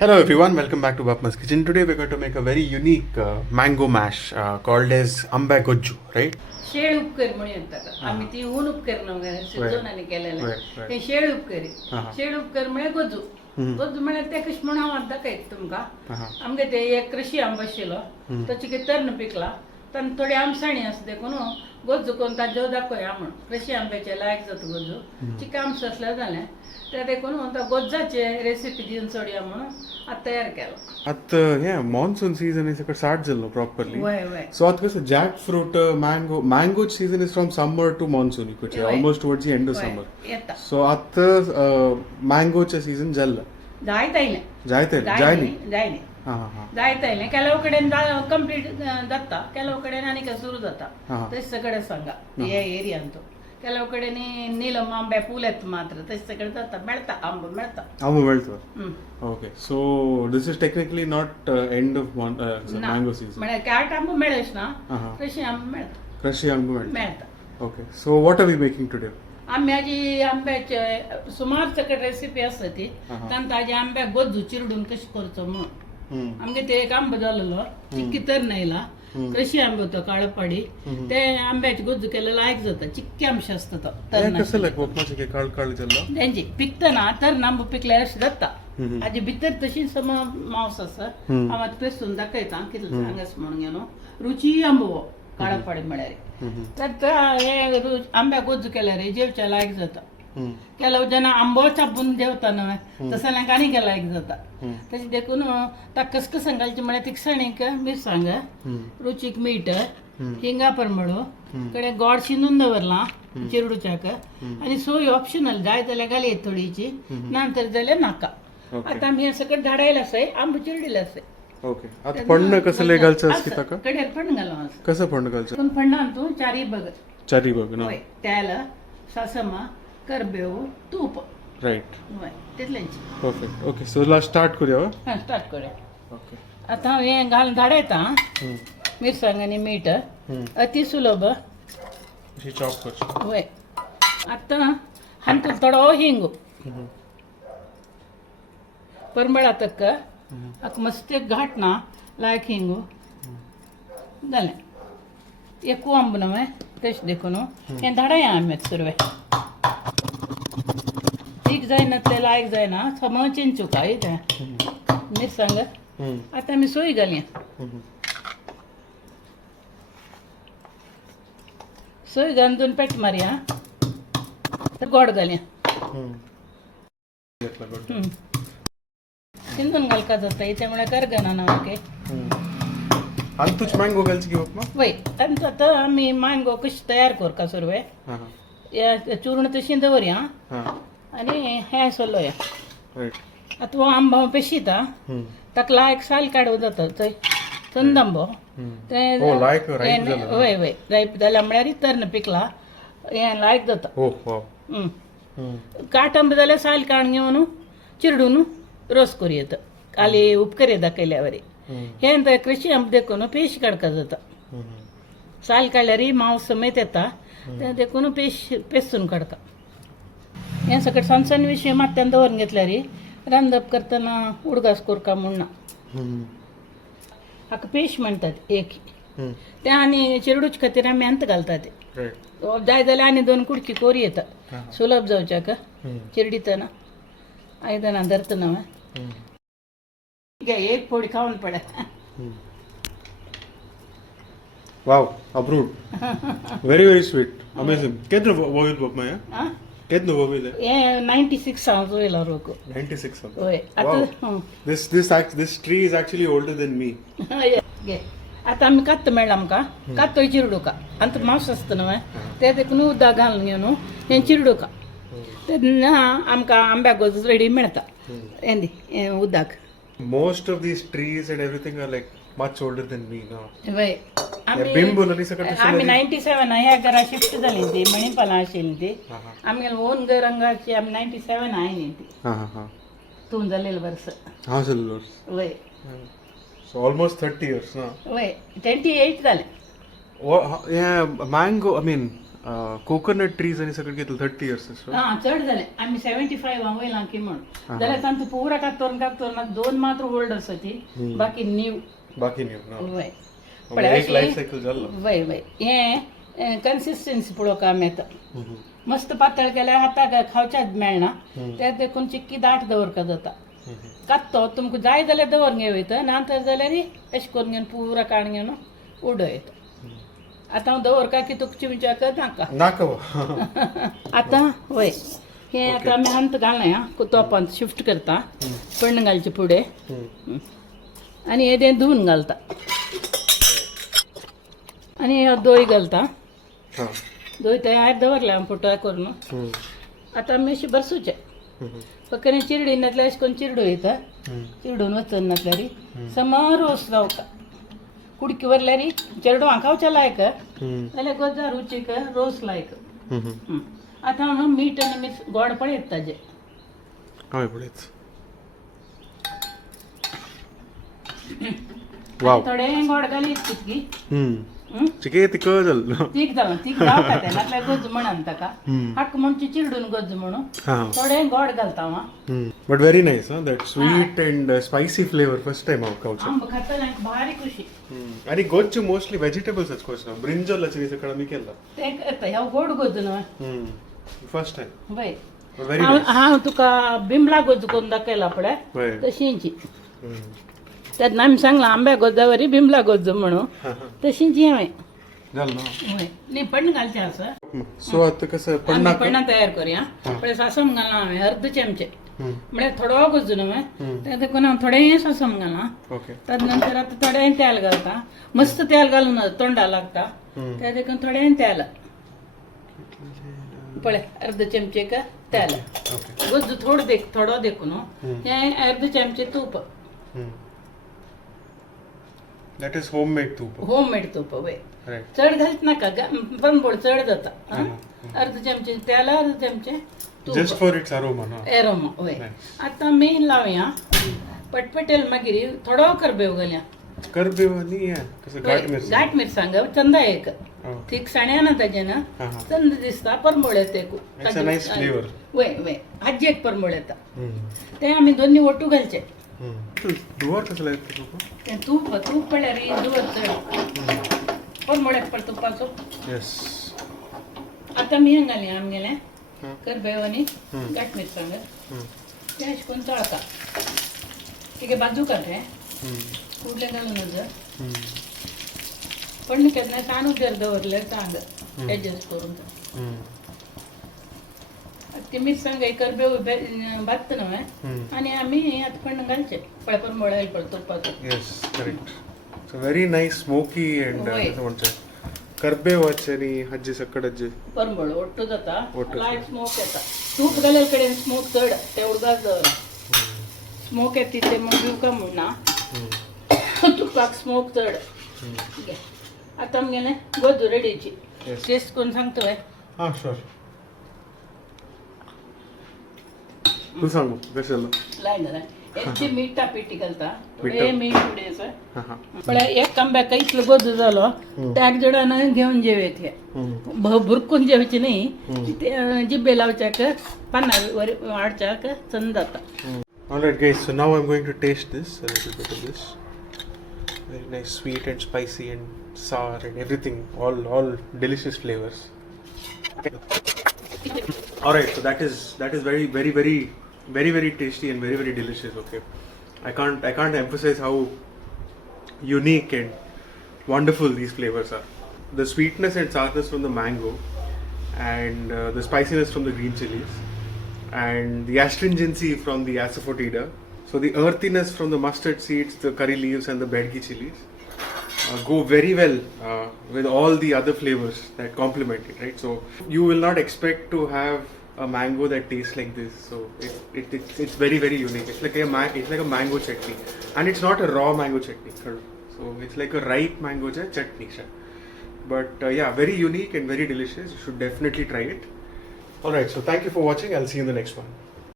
Hello everyone, welcome back to Bapma's Kitchen. Today we're going to make a very unique mango mash called as amba gojju, right? शेळ उपकर म्हणून येतात आम्ही ती ऊन उपकर वगैरे शिजवून केलेलं ते शेळ उपकरी शेळ उपकर म्हणजे गोजू गोजू म्हणजे ते कशी म्हणून हांव दाखयत तुमकां आमगे ते एक कृषी आंबो आशिल्लो ताची कितें तर्ण पिकला तान थोडी आमसाणी आसा देखून गोजू करून ताजेव दाखोवया म्हणून कृषी आंब्याचे लायक जाता गोजू चिका आमसो असल्या जालें ते देखून गोज्जाचे रेसिपी दिवन सोडया म्हणून आता तयार केलो At monsoon season is start zallo properly. वय वय So at the jackfruit mango season is from summer to monsoon, you could say, almost towards the end of summer. येता So at the mango season jalla. जायतायलें Jaini. जायनी जायतायलें ಕೆಲವು ಕಡೆ complete ದತ್ತ ಕೆಲವು ಕಡೆ ನನಗೆ ಶುರು ದತ್ತ तशें सगळे सांगा हे एरिया ಅಂತೂ ಕೆಲವು ಕಡೆ ನೀಲಂ आंबे फुलेत मात्र तशें सगळे जाता मेळता आंबो मेळता Ambo melto. Okay. So this is technically not end of mango season. म्हणजे कॅट आंबो मेळेश ना तशी आंबो मेळता Crushi ambo melto. मेळता Okay. So what are we making today? आंब्याची आंब्याचे सुमार सकट रेसिपी आसता ती तांत ताजे आंब्याक गोजू चिरडून कशी करचो म्हणून आमगे ते एक आंबो जाल्लो चिक्की तर नायला कृषी आंबो तो काळपाडी ते आंब्याचे गोजू केले लायक जाता चिक्की आमश असता तो तरणाचे. कसं like उपमाचे काळ काळ जल्लो? त्यांची पिकतना तर आंबो पिकल्यार अशें जाता हाजी भितर तशी सम मांस आसा हांव आतां पेसून दाखयता कितले सांगस म्हणून न्हू रुची आंबो काळपाडी म्हळ्यार तर हे आंब्या गोजू केल्यार जेवच्या लायक जाता ಕೆಲವು ಜನ आंबो चापून जेवता न्हय तसं जाल्यार आनीक लायक जाता तशें देखून ताका कसकसां घालची म्हळ्यार तिखसाणीक मिरसांग रुचीक मीठ हिंगा परमळो कडे गोड शिनून दवरलां चिरडूच्याक आनी सोय ऑप्शनल जाय जाल्यार घालयत थोडीची नंतर जाल्यार नाका आतां आमी सकट धाडायला आसाय आंबो चिरडिले आसाय ओके आता पण्ण कसले घालचं असते ताका कडेर पण घालूं कसं पण्ण घालचं पूण फण्णान तूं चारी बघ चारी बघ ना तेल सासमा करबेव तूप राईट वय तितल्यांची परफेक्ट ओके सो ला स्टार्ट करूया हां स्टार्ट करूया ओके आतां हांव हें घालून धाडयता मिरसांग आनी मीठ अति सुलभ अशी चॉप करची वय आतां हातूंत थोडो हिंगू परमळा तक्क हाका मस्त घाट ना लायक हिंगू जालें एकू आंब न्हय तशें देखून हें धाडया आम्याक सुरवें तीक जायना ते लायक जायना सम चिंचुका इथे मिरसांग आतां आमी सोय घालया सोय घालून पेट मारया तर गोड घालया शिंदून घालका जाता त्यामुळे करगना ना ओके आणि तुझ मँगो घालची घेऊ उपमा वय आतां आमी मँगो कशी तयार करका सुरवें चूर्ण तशी दवरया आनी हें सोलोया राईट आतां हो आंबो पेशिता ताका लायक साल काडूं जाता थंय थंड आंबो ते लायक राईप जाला वय वय रायप जाल्या म्हळ्यार तर्ण पिकला हें लायक जाता हो हो काट आंबो जाल्यार साल काडून घेवन चिरडून रोस करूं येता खाली उपकरे दाखयल्या वरी हें तर कृषी आंबो देखून पेश काडका जाता साल काडल्यार मांस समेत येता तें देखून पेसून काडका हें सकट सामसान विशय मात्यान दवरून घेतल्यार रांदप करतना उडगास कोरका म्हणना हाका पेश म्हणटात एक तें आनी चिरडूचे खातीर आमी अंत घालतात जाय जाल्यार आनी 2 कुडकी कोरी येता सुलभ जावच्याक चिरडितना आयदनां धरतना एक फोडी खावन पडा wow approved very very sweet amazing केदन वोईल उपमा या केदन वोईल हें 96 हांव वयला रोको 96 वय आतां this tree is actually older than me घे आतां आमी कात्त मेळ्ळा आमकां कात्तोय चिरडूका आतां मांस आसता न्हय ते देखून उदक घालून घेवन हें चिरडूका ते आमकां आंब्या गोज रेडी मेळटा हें उदक most of these trees and everything are like much older than me now वय आमी 97 ह्या घरा शिफ्ट जाली ती मणिपाला आशिल्ली ती आमगे ओन घर रंगाची आमी 97 हाय न्ही ती तूं जालेलें वर्स हां सर वय so almost 30 years ना वय 28 जालें yeah mango I mean coconut trees आणि सगळं घेतलं 30 इयर्स हा चढ झाले आम्ही 75 वयला की म्हणून जाल्यार तांतू पुरा कातोर दोन मात्र ओल्ड आसती बाकी न्यू बाकी न्यू वय एक लाईफ सायकल जाल्लो वय वय हे कन्सिस्टन्सी पळोवंक काम येता मस्त पातळ केल्यार हाताक खावच्याच मेळना त्या देखून चिक्की दाट दवरका जाता कात्तो तुमकां जाय जाल्यार दवरून वयता नातर जाल्यार अशें करून घेवन पुरा काण घेवन उडयता आतां हांव दवरका की तुका चिमच्याक नाका नाका आतां वय हे आतां आमी हंत घालनाय तोपान शिफ्ट करता पण्ण घालचे फुडें आनी हे धुवन घालता आनी दोय घालता दोय तयार दवरले हांव फोटो करून आतां आमी अशें बरसूचे फक्त चिरडी नातल्यार अशें करून चिरडो येता चिरडून वचन नातल्यार समर रोस जावता कुडकी व्हरल्यार चेडो खावच्या लायक जाल्यार गोजा रुचीक रोस लायक आतां हांव मीठ आनी मीठ गोड पळयत ताजे हय पळयत वाव थोडे गोड घालीत कितकी चिके तिक जाल्लो तीक जावता तें नातल्यार गोज म्हणन ताका हाक म्हणचे चिरडून गोज म्हणून थोडे गोड घालता हांव but very nice that sweet and spicy flavour first time हांव खावचो आंब खाता भारी खुशी आणि गोजचे मोस्टली व्हेजिटेबल्स कोर्स ना ब्रिंजल अशी सकाळ मी केला ते करता ह्या गोड गोज न्हू फर्स्ट टाइम वय व्हेरी हांव तुका बिमला गोज करून दाखयला पळय तशींची त्यात आमी सांगला आंब्या गोजावरी बिमला गोज म्हणून तशींची हांवें जाल्लो हय न्ही पण्ण घालचें आसा सो आता कसं पन्नाक पण्णां तयार करुया पळय सासम घालना हांवें अर्द चमचे म्हळ्यार थोडो गोज न्हू ते देखून हांव थोडें सासम घालना ओके ताज नंतर आतां थोडें तेल घालता मस्त तेल घालून तोंडा लागता त्या देखून थोडें तेल पळय अर्द चमचेक तेल गोज थोडो देखून हे अर्द चमचे तूप दॅट इज होममेड तूप होममेड तूप वय राईट चड घालत नाका बनबोड चड जाता अर्द चमचे तेल अर्द चमचे जस्ट फॉर इट्स अरोमा ना एरोमा वय आतां मेन लावया पटपटेल मागीर थोडो करबेव घालया करबेव आनी कसं घाट मिरसांग घाट मिरसांग चंदा एक थिक साण्या ना ताजे ना चंद दिसता परमळ येता इट्स अ नाईस फ्लेवर वय वय हाजी एक परमळ येता ते आमी दोन्ही ओटू घालचे दुवार कसं लागतं तुका तें तूप पडल्यार दुवर चड परमळ एक पड तुपाचो येस आतां मी घालया आमगेलें करबेव आनी घाट मिरसांग तें अशें करून तळता तिगे बाजू काडले फुडलें घालून नजर पण केन्ना तांदूळ जर दवरल्यार चांगलं एडजस्ट करून ती मिरसांग करबेव भाजता न्हू आनी आमी आतां पण घालचे पळय परमळ येयला पळय तुपाचो yes correct so very nice smoky and कसं म्हणतात करबेवाचे आणि हज्जी सकड हज्जी परमळ ओट्टू जाता लायट स्मोक येता तूप घालेल कडेन स्मोक चड ते उडगास दवरा स्मोक येता ते मग दिवका म्हणना तुपाक स्मोक चड आतां आमगेलें गोजू रेडीची टेस्ट करून सांगता वय हां शुअर तू सांगू कशें जालो लायना एक मीठ पेटी घालता थोडे मीठ उडयसर पळय एक कांब्याक इतलो गोजू जालो त्याक जडान घेवन जेवेत हे भुरकून जेवचे न्ही ते जिब्बे लावच्याक पानार वाडच्याक चंद जाता Alright guys, so now I'm going to taste this, a little bit of this. Very nice, sweet and spicy and sour and everything, all delicious flavors. Alright, so that is very tasty and very delicious. Okay, I can't emphasize how unique and wonderful these flavors are. The sweetness and sourness from the mango, and the spiciness from the green chilies, and the astringency from the asafoetida. So the earthiness from the mustard seeds, the curry leaves and the bedgi chilies go very well with all the other flavors that complement it, right? So you will not expect to have a mango that tastes like this. So it's very unique. It's like a mango chutney, and it's not a raw mango chutney. So it's like a ripe mango chutney. But yeah, very unique and very delicious. You should definitely try it. Alright, so thank you for watching. I'll see you in the next one.